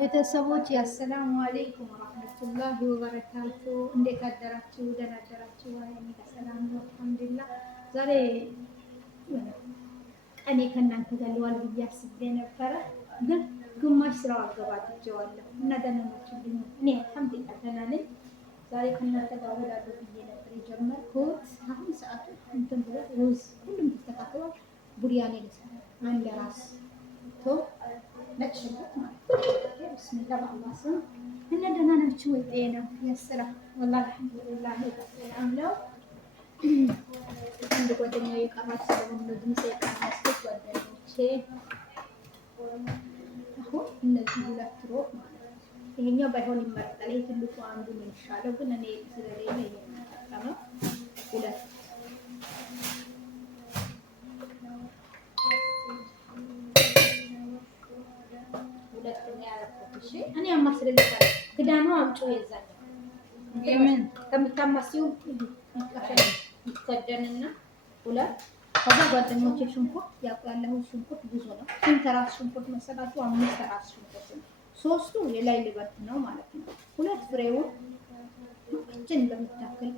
ቤተሰቦች የአሰላሙ አለይኩም ወራህመቱላሂ ወበረካቱ። እንዴት አደራችሁ? ደህና አደራችሁ? እኔ ሰላም ነው አልሐምዱሊላህ። ዛሬ ቀኔ ከእናንተ ጋር ልዋል ብዬ አስቤ ነበረ፣ ግን ግማሽ ስራው አገባድጄዋለሁ እና ደህና ናችሁ? እኔ አልሐምዱሊላህ ደህና ነኝ። ዛሬ ከእናንተ ጋር እውላለሁ ብዬ ነበር የጀመርኩት። አሁን ሰዓቱ እንትን ብሎ ሩዝ ሁሉም ተስተካክሏል። ቡርያኔ ልሰራ አንድ ራስ ነጭ ሽንኩርት ማለት ነው። ብስሚላ በአላህ ስም እና ደህና ናችሁ ወይ? ጤና የስራ ወላሂ አልሐምዱሊላህ ሰላም ነው። አንድ ጓደኛዬ የቀራች ስለሆነ ድምፅ የቀነስኩት ጓደኞቼ። አሁን እነዚህ ሁለት ሮብ ማለት ነው። ይሄኛው ባይሆን ይመረጣል። ይሄ ትልቁ አንዱ ነው የሚሻለው፣ ግን እኔ ስለሌለ የምጠቀመው ሁለት እኔ አማስልልሻለሁ። ክዳኑ አምጪው የዛን የምን ከምታማሲው ይከደንና ሁለት ከዛ ጓደኞቼ ሽንኩርት ያለው ሽንኩርት ብዙ ነው። ስንት ራስ ሽንኩርት መሰላችሁ? 5 ራስ ሽንኩርት ነው። 3ቱ የላይ ልበት ነው ማለት ነው። ሁለት ፍሬውን እችን በምታክል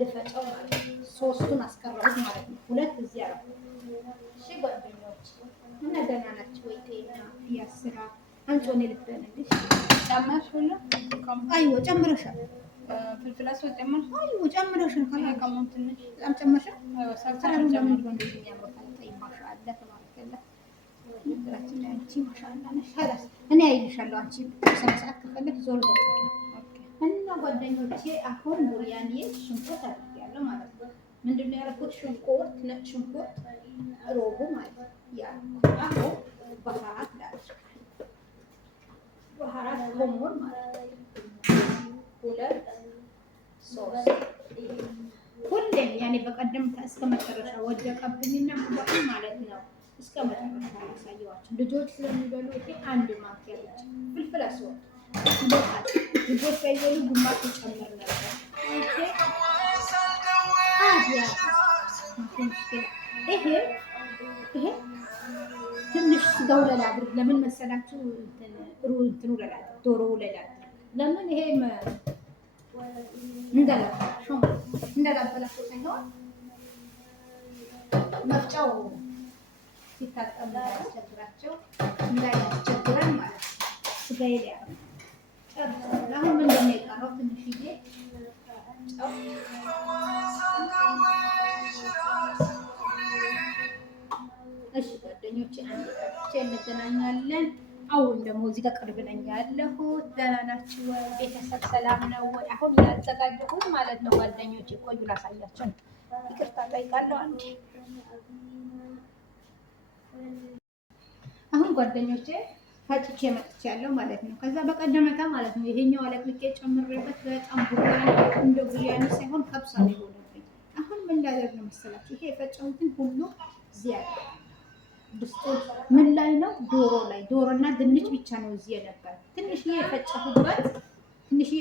ልፈጨው ማለት ነው። 3ቱን አስቀረሁት ማለት ነው። ሁለት እዚህ አረፉ። እሺ ጓደኞች እና ደህና ናችሁ ወይ? ጤና ያስራ አንቺ ልትበልልሽ ጨመርሽ ሁሉ? አይዎ ጨምረሻል። ፍልፍል አስወጥ ጨመርሽ? አይዎ ጨምረሻል። ከላቀሙ ትንሽ በጣም ጨመርሻል። አይዎ ሰልሰሉ ለምን እንደዚህ የሚያምረው ታይ ማሻአላ ተባረከላ። ነገራችን ላይ አንቺ ማሻአላ ነሽ። ሀላስ እኔ አይልሻለሁ። አንቺ በስነ ሰዓት ከፈለግሽ ዞር ዞር እና ጓደኞቼ አሁን ቡርያኔ ሽንኩርት አድርጌያለሁ ማለት ነው። ምንድነው ያደረኩት? ሽንኩርት ነጭ ሽንኩርት ሮቡ ማለት ያ አሁን ባህራት ዳርሽ ባህራት ኮሞር ማለት ሁለት ሶስት ሁሌም ያኔ በቀደም እስከ መጨረሻ ወደቀብኝና ወጣ ማለት ነው። እስከ መጨረሻ ያሳየዋችሁ ልጆች ስለሚበሉ ይሄ አንድ ማንኪያ ብቻ ፍልፍል አስወጥ ልጆች ባይበሉ ግማሽ ጨምር ነበር። ይሄ ትንሽ ስጋው ለላድርግ። ለምን መሰላችሁ? እንትኑ ለላድርግ፣ ዶሮው ለላድርግ። ለምን ይሄ እንደላበላቸው ሳይሆን መፍጫው ሲታጠብ እንዳያስቸግራቸው እንዳያስቸግረን ማለት ነው። ስጋዬ ላይ ጨርሰናል። አሁን ምንድን ነው የቀረው? ትንሽዬ ጨው እሺ ጓደኞቼ አንድ ቀርቼ እንገናኛለን። አሁን ደግሞ እዚህ ጋር ቅርብ ነኝ ያለሁት። ደህና ናችሁ ወይ? ቤተሰብ ሰላም ነው ወይ? አሁን ያዘጋጀሁት ማለት ነው ጓደኞቼ። ቆዩ ላሳያችሁ። ይቅርታ ጠይቃለሁ አንዴ። አሁን ጓደኞቼ ፈጭቼ መጥቻለሁ ማለት ነው። ከዛ በቀደመታ ማለት ነው ይሄኛው አለቅልቄ ጨምሬበት በጣም ቡርያኔ እንደ ቡርያኔ ሳይሆን ከብሳ ነው የሆነብኝ። አሁን ምን ላደርግ ነው መሰላችሁ? ይሄ የፈጨሁትን ሁሉ እዚህ ያለ ድስቱ ምን ላይ ነው? ዶሮ ላይ። ዶሮና ድንች ብቻ ነው እዚህ የነበር። ትንሽዬ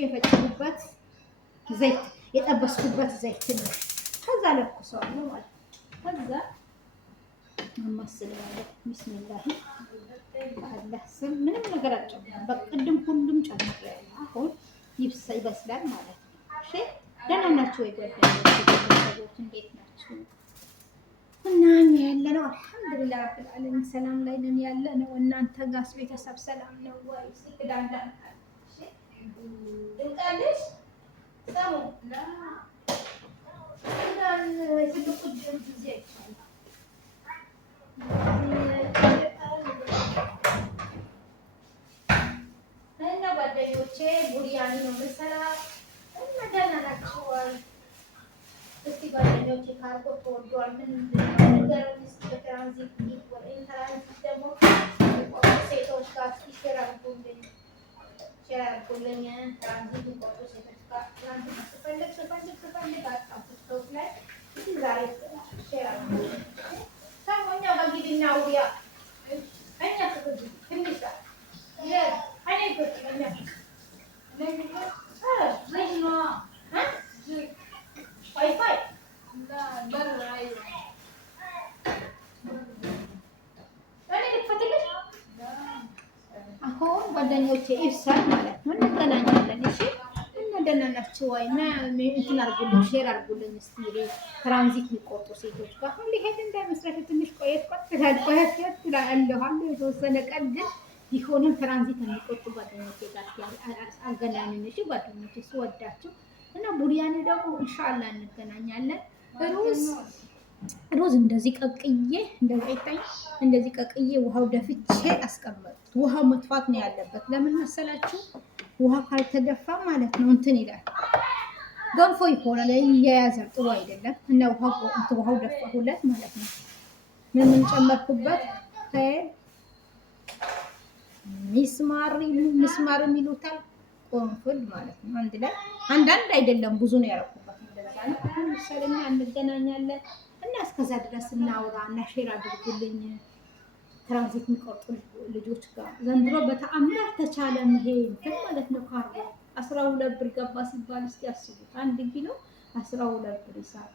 የፈጨሁበት ዘይት የጠበስኩበት ዘይት ትንሽ ከዛ ለኩሰዋለሁ ማለት ነው። ከዛ ማማስለዋለሁ። ቢስሚላህ በአላህ ስም ምንም ነገር አልጨምርም። በቅድም ሁሉም ጨምሬያለሁ። አሁን ይበስላል ማለት ነው። እሺ ደህና ናችሁ ወይ ጓደኞች? እንዴት ናችሁ? እና ያለ ነው አልሐምዱሊላህ ረብል ዓለሚን ሰላም ላይ ነን ያለ ነው። እናንተ ጋርስ ቤተሰብ ሰላም ነው ወይ? ሲዳንዳ እሺ እንጣለሽ ሰሙ ላ ዳን ትልቁ ጊዜ ይቻላል እና ጓደኞቼ ቡርያኔ ነው የምሰራው እና ደህና ናችሁ ወይ? እስቲ ጓደኞቼ ካርጎ ተወዷል። ምን እንደነገሩኝ እስቲ በትራንዚት ኢንትራንዚት ደግሞ ሴቶች ጋር ሼር አድርጉልኝ። ትራንዚት ቆርጦ ሴቶች ጋር ትራንዚት ስፈልግ አጣሁት ሰዎች ላይ እስቲ ዛሬ ሼር አድርጉልኝ። ሰሞኛ በጊዜና ውዲያ እኛ ትንሽ እኔ በጥኛ ዋይፋይ አሁን ጓደኞቼ ይፍሳል ማለት ነው። እንገናኛለን። እሺ እና ደህና ናችሁ ወይ? እና እንትን አድርጉልኝ፣ ሼር አድርጉልኝ እስቲ ትራንዚት የሚቆርጡ ሴቶች ጋር ሁሉ ሄድ እንዳይመስላችሁ ትንሽ ቆየት ትላለሁ የተወሰነ ቀን ግን ቢሆንም ትራንዚት የሚቆርጡ ጓደኞቼ ጋር አገናኙኝ። እሺ ጓደኞቼ ስወዳችሁ እና ቡሪያኔ ደግሞ ኢንሻአላህ እንገናኛለን። ሩዝ እንደዚህ ቀቅዬ እንደዚህ አይታይ እንደዚህ ቀቅዬ ውሃው ደፍቼ አስቀመጥኩት። ውሃው መጥፋት ነው ያለበት። ለምን መሰላችሁ? ውሃ ካልተደፋ ማለት ነው እንትን ይላል፣ ገንፎ ይሆናል፣ ይያያዛል፣ ጥሩ አይደለም። እና ውሃው ደፋሁለት ማለት ነው። ምን ጨመርኩበት? ሚስማር የሚሉታል ቆንፍል ማለት ነው። አንድ ላይ አንዳንድ አይደለም ብዙ ነው ያደረኩበት። እንደዛ ነው። ለምሳሌና እንገናኛለን እና እስከዛ ድረስ እናውራ እና ሼር አድርጉልኝ ትራንዚት የሚቆርጡ ልጆች ጋር። ዘንድሮ በተአምር አልተቻለም ይሄ እንትን ማለት ነው። ካርጎ 12 ብር ገባ ሲባል እስኪ አስቡት። 1 ኪሎ 12 ብር ይሳል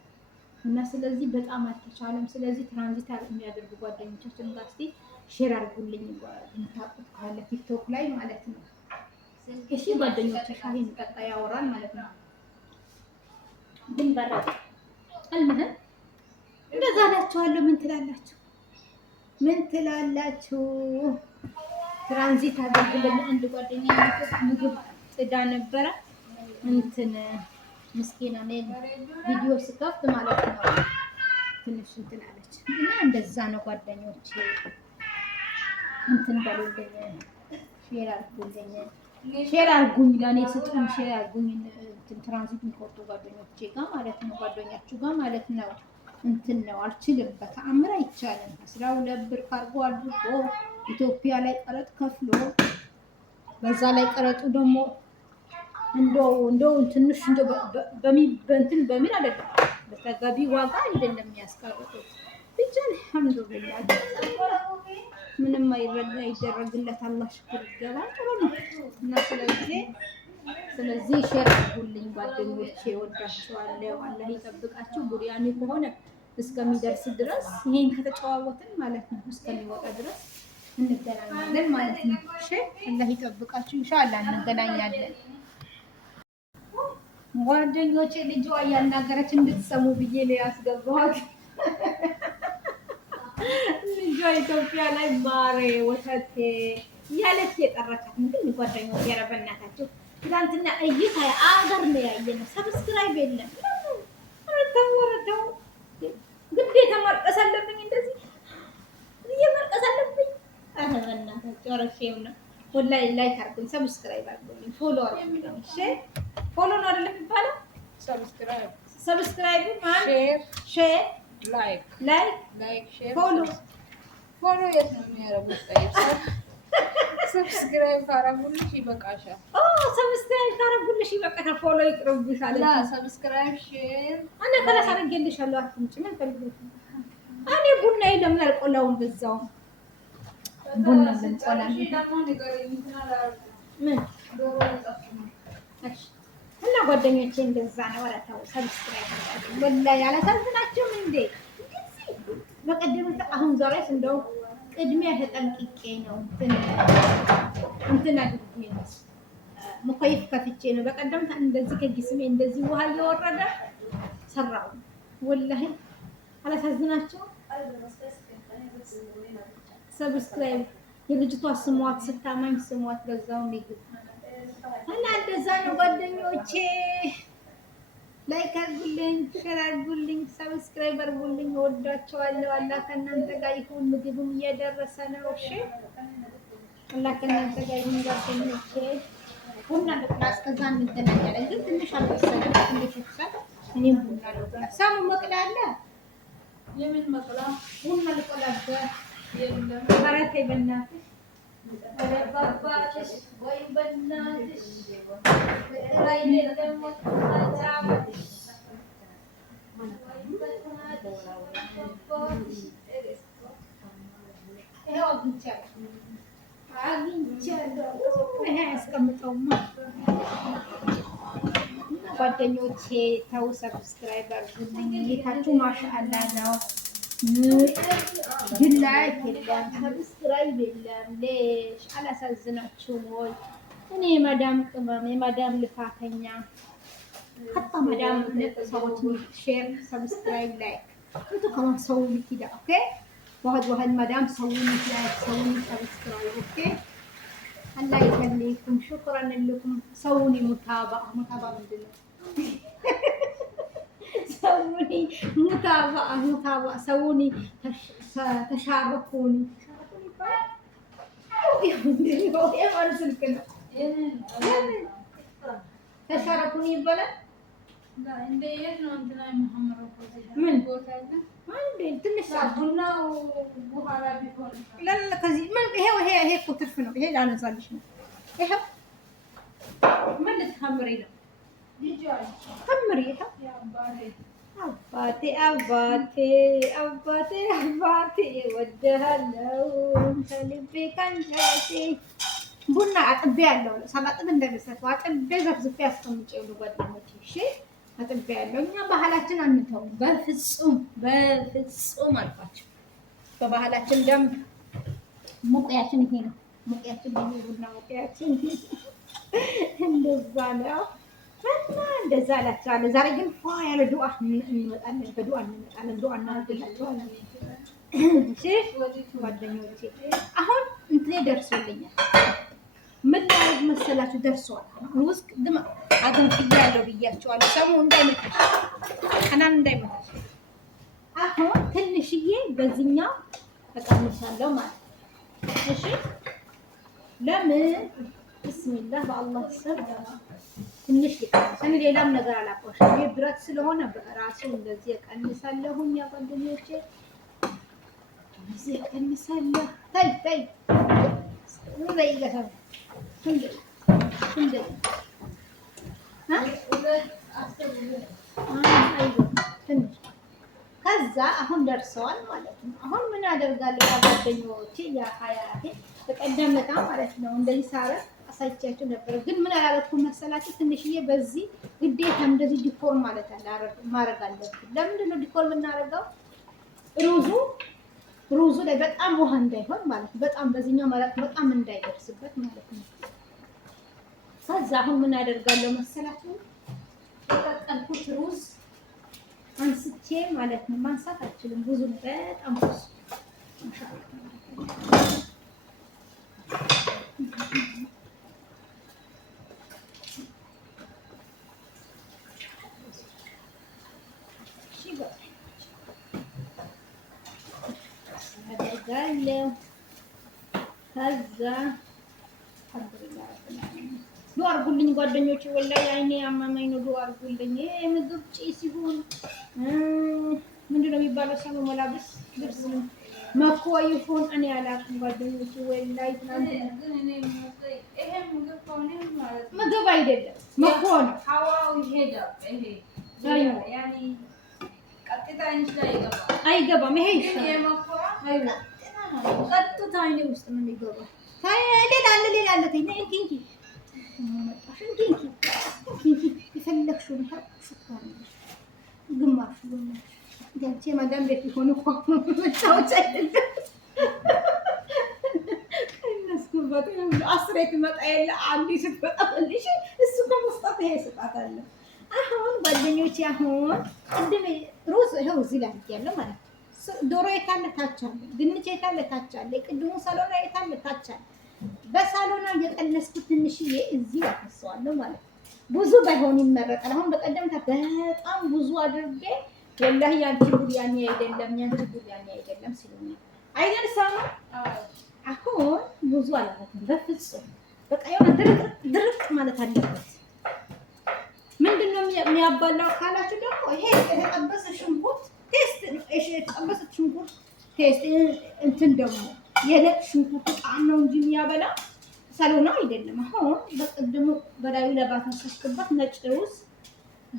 እና ስለዚህ በጣም አልተቻለም። ስለዚህ ትራንዚት የሚያደርጉ ጓደኞቻችን ጋር እስኪ ሼር አድርጉልኝ የምታውቁት ካለ ቲክቶክ ላይ ማለት ነው። እሺ ጓደኞቼ ሻሂ እንጠጣ ያወራል ማለት ነው። ግን በራድ አልመህም እንደዛ እላችኋለሁ። ምን ትላላችሁ? ምን ትላላችሁ? ትራንዚት አድርጉልኝ። አንድ ጓደኛ ምግብ ጥዳ ነበረ እንትን ምስኪና ነኝ ቪዲዮ ስከፍት ማለት ነው ትንሽ እንትን አለች እና እንደዛ ነው ጓደኞቼ። እንትን በሉልኝ፣ ሼር አድርጉልኝ፣ ሼር አድርጉኝ፣ ለእኔ ስጡኝ፣ ሼር አድርጉኝ። እንትን ትራንዚት የሚቆርጡ ጓደኞቼ ጋር ማለት ነው፣ ጓደኛችሁ ጋር ማለት ነው። እንትን ነው አልችልም፣ በተአምር አይቻልም። 12 ብር ካርጎ አድርጎ ኢትዮጵያ ላይ ቀረጥ ከፍሎ በዛ ላይ ቀረጡ ደግሞ እንደው ትንሽ እንደው በእንትን በምን አይደለም በተገቢ ዋጋ አይደለም የሚያስቀርጡት። ብቻ አልሐምዱሊላህ ምንም አይደረግለት አላህ ሽኩር ይገባ ጥሩ ነው። እና ስለዚህ ሼር አድርጉልኝ ጓደኞቼ፣ ወዳችኋለሁ። አላህ ይጠብቃችሁ። ቡሪያኔ ከሆነ እስከሚደርስ ድረስ ይሄን ከተጨዋወትን ማለት ነው እስከሚወጣ ድረስ እንገናኛለን ማለት ነው። እሺ አላህ ይጠብቃችሁ። ኢንሻአላህ እንገናኛለን ጓደኞቼ። ልጇ ያናገረች እንድትሰሙ ብዬ ነው ያስገባኋት። ልጇ ኢትዮጵያ ላይ ማሬ ወተቴ እያለች የጠራቻት ግን ጓደኞቼ፣ ኧረ በእናታችሁ ትናንትና እይታ አገር ነው ያየነው። ሰብስክራይብ የለም። ተው ግዴታ ማርቀስ አለብኝ፣ እንደዚህ እየማርቀስ አለብኝ። ኧረ በእናታችሁ ኧረ ሼም ነው ወላሂ። ላይክ አድርጉኝ፣ ሰብስክራይብ አድርጉኝ፣ ፎሎ አድርጉኝ። እሺ ፎሎ ነው አይደለም የሚባለው? ሰብስክራይብ ሼር ላይክ ፎሎ የት ነው የሚያደርጉት? ሰብስክራይብ ካረጉልሽ ይበቃሻል። ሰብስክራይብ ካረጉልሽ ይበቃሻል። ፎሎ ይቅርብሻል። ሰብስክራይብ ሼር አና ከላስ አድርጌልሻለሁ። አትምጪ። ምን ፈልገሽ? እኔ ቡና ለምን አልቆላውም? በዛው ቡና ልንቆላ እና ጓደኞቼ እንደዛ ነው። ኧረ ተው ሰብስክራይብ አድርጉ። ወላሂ አላሳዝናችሁም እንዴ? በቀደም አሁን ዛሬስ እንደው ቅድሚያ ተጠንቅቄ ነው እንትን አድርጌ ነው ሙከይፍ ከፍቼ ነው። በቀደም እንደዚህ ከጊስሜ እንደዚህ ውሃ እየወረደ ሰራው። ወላሂ አላሳዝናችሁም? ሰብስክራይብ የልጅቷ ስሟት ስታማኝ ስሟት በዛው ምግብ እና እንደዛ ነው ጓደኞቼ። ላይክ አድርጉልኝ፣ ሼር አድርጉልኝ፣ ሰብስክራይብ አድርጉልኝ። እወዳቸዋለሁ። አላህ ከእናንተ ጋር ይሁን። ምግቡም እየደረሰ ነው። እሺ አላህ ከእናንተ ጋር ይሁን ጓደኞቼ። ቡና ልቁላ፣ እስከዛ እንገናኛለን። ግን ትንሽ አልበሰለም። እንዴት ይፈሳል? እኔም ቡና ልቁላ። ሳሙ መቅላ አለ። የምን መቅላ? ቡና ልቁላበት የለም። ኧረ ተይ በእናትሽ፣ ኧረ በአባትሽ ወይ በእናትሽ ራይኔ ደግሞ ጓደኞቼ ተው ሰብስክራይብ አድርጉልኝ። እይታችሁ ማሻአላ ነው። ግን ላይክ የለም፣ ሰብስክራይብ የለም። ሌሽ አላሳዝናችሁም ወይ? እኔ የማዳም ቅመም የማዳም ልፋተኛ حتى مدام صوتني شير سبسكرايب لايك انتوا كمان سووا لي كده اوكي واحد مدام سووا لي لايك سووا لي سبسكرايب اوكي الله يخليكم شكرا لكم سووني متابعة من دلوقتي سووني متابعة سووني تشاركوني تشاركوني بلد لا እንደ የት ነው እንትና የመሐመድ ምን ቦታ አለ አንዴ ትንሽ ቡና በኋላ ቢሆን لا ከዚህ ምን ይሄ እኮ ትርፍ ነው። ይሄ ላነሳልሽ ነው። ይሄው ምን ልትሐምሪ ነው? ልጅ አለ ሐምሪ ይሄው አባቴ እወድሃለሁ ከልቤ ከንጀቴ ቡና አጥቤ ያለው ሳላጥብ እንደምሰጥ አጥቤ ዘፍዝፌ አስቀምጬው ነው ጓደኞቼ። እሺ አጥቤ ያለው እኛ ባህላችን አንተውም በፍጹም አልኳቸው። በባህላችን ደንብ ሙቂያችን ይሄ ነው። ሙቂያችን ይሄ ቡና ሙቂያችን እንደዛ ነው እና እንደዛ አላችኋለሁ። ዛሬ ግን ፏ ያለ ዱዓ እንመጣለን። በዱዓ እንመጣለን። ዱዓ እናደርግላችኋለን። እሺ ጓደኞቼ አሁን እንትኔ ደርሶልኛል። ምን ላይ መሰላችሁ ደርሷል። ውስጥ ድም አገንፍያለሁ ብያቸዋለሁ። ሰሙ እንዳይመጣሽ አናን እንዳይመጣሽ። አሁን ትንሽዬ በዚህኛው ተቀምሻለሁ ማለት እሺ። ለምን ቢስሚላህ በአላህ ስም ትንሽ ልቀንስ። እኔ ሌላም ነገር አላቆሽም። ይሄ ብረት ስለሆነ በራሱ እንደዚህ እቀንሳለሁኝ። ያ ጓደኞቼ እንደዚህ እቀንሳለሁ። ታይ ምን ላይ ይገታል ከዛ አሁን ደርሰዋል ማለት ነው። አሁን ምን አደርጋለሁ ጓደኞቼ፣ ያ ሀያቴ በቀደም ዕለት ማለት ነው እንደዚህ ሳረግ አሳይቻችሁ ነበር። ግን ምን አላደረኩም መሰላችሁ? ትንሽዬ በዚህ ግዴታ እንደዚህ ዲኮር ማለት ማድረግ አለብን። ለምንድን ነው ዲኮር የምናደርገው? ሩዙ ላይ በጣም ውሃ እንዳይሆን ማለት ነው። በጣም በዚህኛው ማለት በጣም እንዳይደርስበት ማለት ነው። ከዛ አሁን ምን አደርጋለሁ መሰላችሁ? የቀቀልኩት ሩዝ አንስቼ ማለት ነው። ማንሳት አልችልም፣ ብዙ በጣም ብዙ አደርጋለሁ። ከዛ ዱአ አድርጉልኝ ጓደኞቼ፣ ወላሂ አይኔ አማማኝ ነው። ዱአ አድርጉልኝ። ምግብ ጭስ ሲሆን ምንድን ነው የሚባለው? ሰሙ መላብስ ልብስ መኮ ይሁን እኔ አላውቅም ጓደኞቼ፣ ወላሂ ምግብ አይደለም መኮ ነው። ሀዋው ይሄዳል። ይሄ ያኒ ቀጥታ አይንሽ ላይ አይገባም። ይሄ ቀጥታ አይኔ ውስጥ ነው የሚገባው። ሌላ አለ እንኪ የፈለግሽውን ግማሽ ገብቼ ማዳም ቤት ቢሆን እኮ መጫወቻ አይደለም። እነስኩበት አስሬ ትመጣ የለ አንዴ ስትመጣልሽ እሱ ከመስጠት ይሄ ስጣታለ። አሁን ጓደኞቼ አሁን ቅድም ሩዝ ይኸው እዚህ ላይ ያለው ማለት ነው። ዶሮ የታለ ታች አለ፣ ድንች የታለ ታች አለ፣ ቅድሙ ሳሎና የታለ ታች አለ። በሳሎና እየቀነስኩት ትንሽዬ እዚህ አፈሰዋለሁ ማለት ነው። ብዙ ባይሆን ይመረጣል። አሁን በቀደምታ በጣም ብዙ አድርጌ ወላሂ ያንቺ ቡርያኒ አይደለም ያንቺ ቡርያኒ አይደለም ሲሉኝ አይደርሳም። አሁን ብዙ አላደረግም በፍጹም። በቃ የሆነ ድርቅ ማለት አለበት። ምንድነው የሚያባላው ካላችሁ ደግሞ ይሄ የተጠበሰ ሽንኩርት ቴስት ነው። እሺ የተጠበሰ ሽንኩርት ቴስት እንትን ደግሞ የነጭ ሽንኩርት ጣዕም ነው እንጂ የሚያበላ ሳሎና አይደለም። አሁን በቅድሙ በላዩ ላይ ባታስከባት ነጭ ሩዝ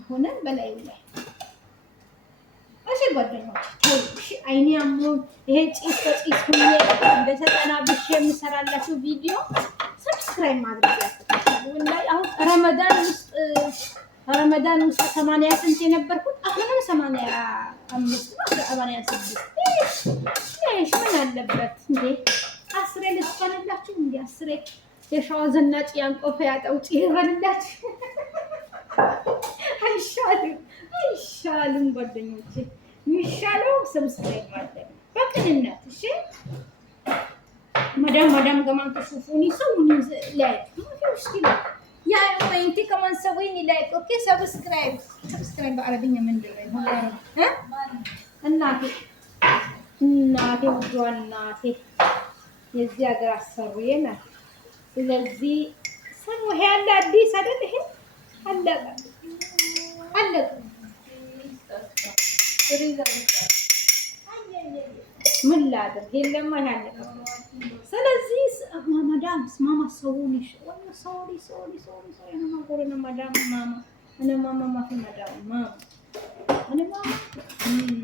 ሆነ በላዩ ላይ እሺ ጓደኞች እሺ። አይኔ አሞን ይሄ ጭስ በጭስ ሁሌ እንደተጠናብሽ የምሰራላችሁ ቪዲዮ ሰብስክራይብ ማድረግ ያስፈልጋል። ወላሂ አሁን ረመዳን ውስጥ 80 ስንት የነበርኩት አሁንም 85 ነው 86 እሺ ምን አለበት እንዴ? አስሬ ልስፈንላችሁ እንዴ? አስሬ የሸዋ ዘናጭ ያንቆፈ ያጠውጭ ይሆንላችሁ። አይሻልም? አይሻልም ጓደኞቼ? የሚሻለው ሰብስክራይብ ማድረግ በቅንነት እሺ። مدام كمان تشوفوني سووني لايك ما في مشكلة يا أمي أنت كمان سويني لايك أوكي سبسكرايب بعربية من دوري ها እናቴ ውዷ እናቴ የዚህ ሀገር አሰሪዬ ናት። ስለዚህ ሰሙ ይሄ ያለ አዲስ አይደል? ይሄ አለቀ ምን ላድርግ? የለማ ይሄ አለቀ። ስለዚህ ማዳም ማማ ሰውኒ انا ما اقول انا مدام ماما انا ماما ما في مدام ماما انا ماما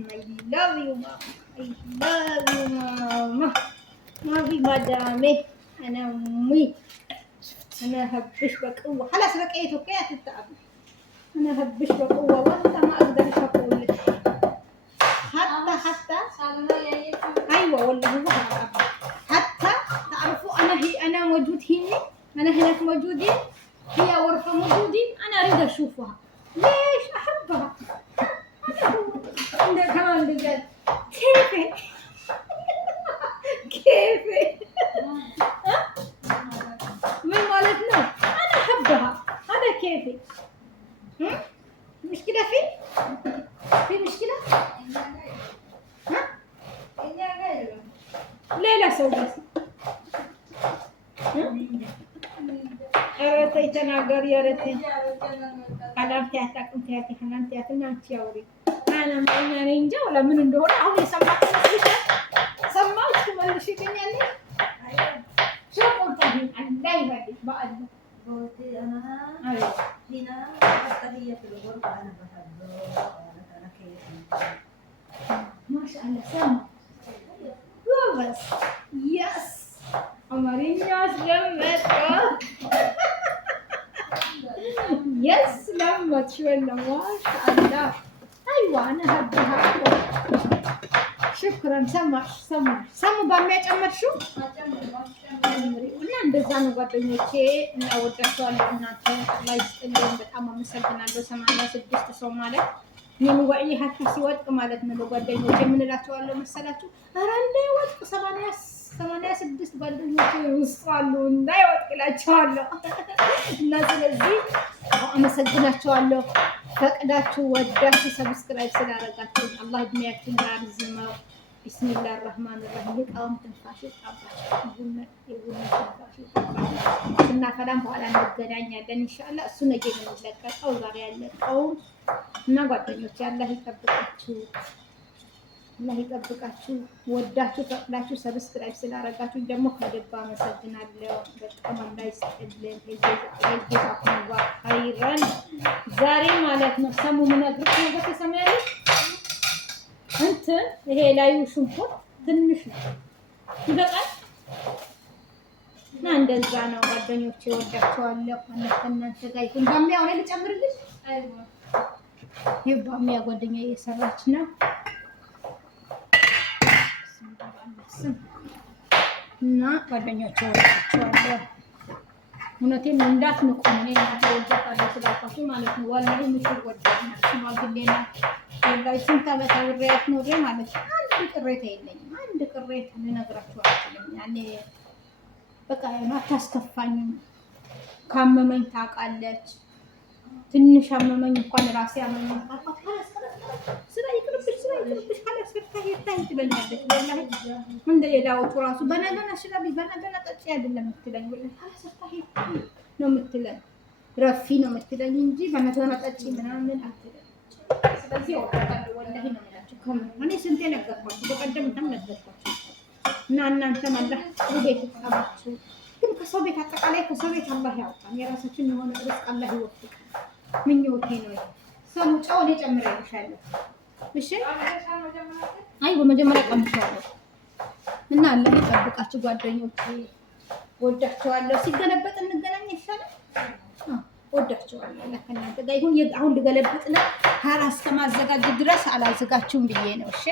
I love you ماما ما في مدامي انا امي انا هبش بقوه خلاص بقيت اوكي هتتعب انا هبش بقوه والله ما اقدر اقول لك حتى ايوه والله هو حتى تعرفوا انا موجود هنا انا هناك موجودين هي غرفه موجودين انا اريد اشوفها ليش احبها انا كمان بجد كيفك من مالتنا انا احبها هذا كيفي مشكله في مشكله ها ليلى سوي بس ኧረ ተይ ተናገሪ። ኧረ ተይ ቀላም ትያታቅም ትያት ይሆናል ትያትና አንቺ አውሪ እኔ እንጃ ለምን እንደሆነ አሁን የሰማሁት መስልሻል? ሰማሁት ትመልሽልኛለሽ? شوفوا الله يهديك بقى قلتي انا ايوه هنا حتى هي في الغرفه انا بحبه انا كيف ما شاء الله سامع بس يس أمرينياس لمتها يس لمت شوية ما شاء الله أيوة أنا هبها شكرا سمع بامي أمر شو እና እንደዛ ነው ጓደኞቼ። እናወዳቸዋለሁ። እናንተ ላይ ስጥልን በጣም አመሰግናለሁ። 86 ሰው ማለት ምን ወጪ ሀታ ሲወድቅ ማለት ነው ጓደኞቼ። የምንላቸዋለሁ መሰላችሁ? ኧረ እንዳይወድቅ 86 ጓደኞቼ ውስጥ አሉ እንዳይወድቅ እላቸዋለሁ። እና ስለዚህ አመሰግናቸዋለሁ። ፈቅዳችሁ ወዳችሁ ሰብስክራይብ ስላደረጋችሁ አላህ እድሜያችሁን ያርዝመው። ቢስሚላህ الرحمن الرحيم ቃውም ትንፋሽ ይጣባችሁ የቡና ትንፋሽ ይጣባችሁ። ስናፈላም በኋላ እንገናኛለን ኢንሻአላህ። እሱ ነገ ነው የሚለቀቀው ዛሬ ያለቀው እና ጓደኞቼ አላህ ይጠብቃችሁ። ወዳችሁ ፈቅዳችሁ ሰብስክራይብ ስላደረጋችሁ ደግሞ ከልብ አመሰግናለሁ። በጣም አላህ ይስጥልን። ጀዛኩም ኸይረን። ዛሬ ማለት ነው ሰሙ ምነግርሽ ነገር ተሰማያለሽ? እንትን ይሄ ላዩ ሽንኩርት ትንሽ ነው ይበቃል። እና እንደዛ ነው ጓደኞቼ ወዳችኋለሁ። እናንተ ጋር ይሁን። ባሚያ ወሬ ልጨምርልሽ? አይዋ ባሚያ ጓደኛዬ እየሰራች ነው። እና ጓደኞቼ ወዳችኋለሁ። እውነቴን እንዳትንቁ። እኔ ወዳታለሁ ስላልኳችሁ ማለት ነው። ወላሂ ምሽግ ወዳና ሽማግሌ ነው ወላሂ ስንት ዓመት አብሬያት ኖሬ ማለት ነው። አንድ ቅሬታ የለኝም። አንድ ቅሬታ ልነግራችሁ አልችልም። ያኔ በቃ አታስከፋኝም። ካመመኝ ታውቃለች። ትንሽ አመመኝ እንኳን ራሴ አመመኝ ታውቃለች። ስራ ይቅርብሽ ካላስ ፈታኝ ትለኛለች። ወላሂ እንደ ሌላዎቹ ራሱ በነገና ሽራቢ በነገና ጠጪ አይደለም የምትለኝ። ወላሂ ካላስ ፈታኝ ነው የምትለኝ። ረፊ ነው የምትለኝ እንጂ በነገና ጠጪ ምናምን አትለኝ። ስለዚህ ወጣታለሁ ወላሂ ነው የምላችሁ። እኔ ስንቴ ነገርኳችሁ፣ በቀደምም ነገርኳችሁ። እና እናንተም አላህ ጥሩ ቤት ይጠባችሁ። ግን ከሰው ቤት አጠቃላይ ከሰው ቤት አላህ ያውጣን። የራሳችን የሆነ ርዝቅ አላህ ይወፍቅ። ምኞቴ ነው። ሰው ጨው እኔ ጨምሬልሻለሁ። እሺ አይ በመጀመሪያ ቀምሻለሁ። እና አላህ ይጠብቃችሁ ጓደኞቼ፣ ወዳችኋለሁ። ሲገለበጥ እንገናኝ ይሻላል። ወዳችኋለሁ። አላህ ከእናንተ ጋር ይሁን። አሁን ልገለብጥ ነው። ሀራ እስከማዘጋጀት ድረስ አላዘጋችሁም ብዬ ነው። እሺ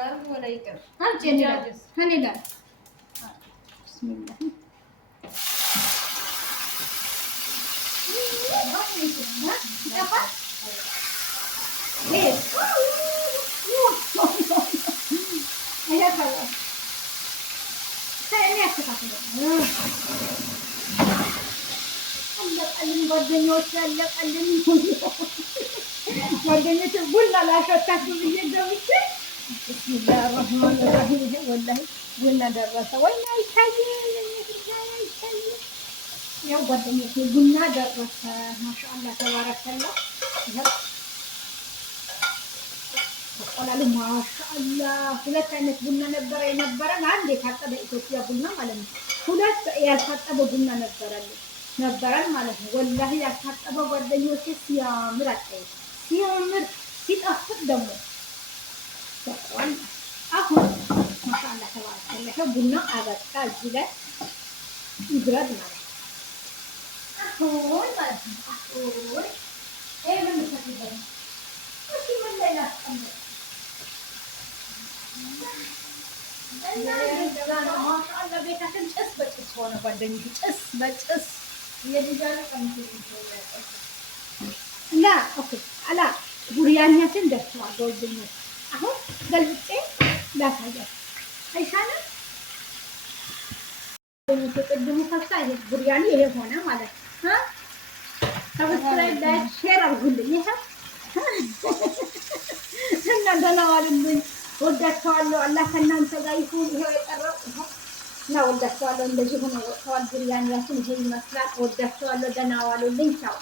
ላርግ ወላ ይቅር አንቺ እኔ ጋር ቢስሚላህ ጓደኞች ያለቀልን ጓደኞች ቡና ላሸታችሁ ብዬ ገብቼ ቢስሚላህ ረህማን ረሂም ወላሂ ቡና ደረሰ ወይና ይታየ ያው ጓደኞች ቡና ደረሰ ማሻአላህ ተባረከላህ ይሄ ተቆላሉ ማሻአላህ ሁለት አይነት ቡና ነበረ የነበረን አንድ የታጠበ ኢትዮጵያ ቡና ማለት ነው ሁለት ያልታጠበ ቡና ነበረን ማለት ነው ወላሂ ያልታጠበ ጓደኞቼ ሲያምር አጣይ ሲያምር ሲጣፍጥ ደግሞ ተቆል አሁን ማሻአላህ ተባረከላህ ቡና አበቃ እዚህ ላይ ይብራድ ማለት አሁን ማለት ነው አሁን ምን ተፈጠረ እሺ ምን ላይ ላስቀምጥ ማሻአላህ ቤታችን ጭስ በጭስ ሆነ ጓደኞቼ ጭስ በጭስ ላ ኦኬ አላ ቡሪያኛችን ደርሰዋል ጓደኞቼ አሁን ገልብጬ ላሳያችሁ አይሻልም ቅድሙ ከፍታ ይሄ ቡሪያኒ ይሄ ሆነ ማለት ነው ሰብስክራይብ ላይክ ሼር አድርጉልኝ ይሄ እና ደህና ዋሉልኝ ወዳችኋለሁ አላህ ከእናንተ ጋር ይሁን ይሄው የቀረው እና ወዳችኋለሁ እንደዚህ ሆነ ወጥቷል ቡሪያኒያችን ይሄ ይመስላል ወዳችኋለሁ ደህና ዋሉልኝ ቻው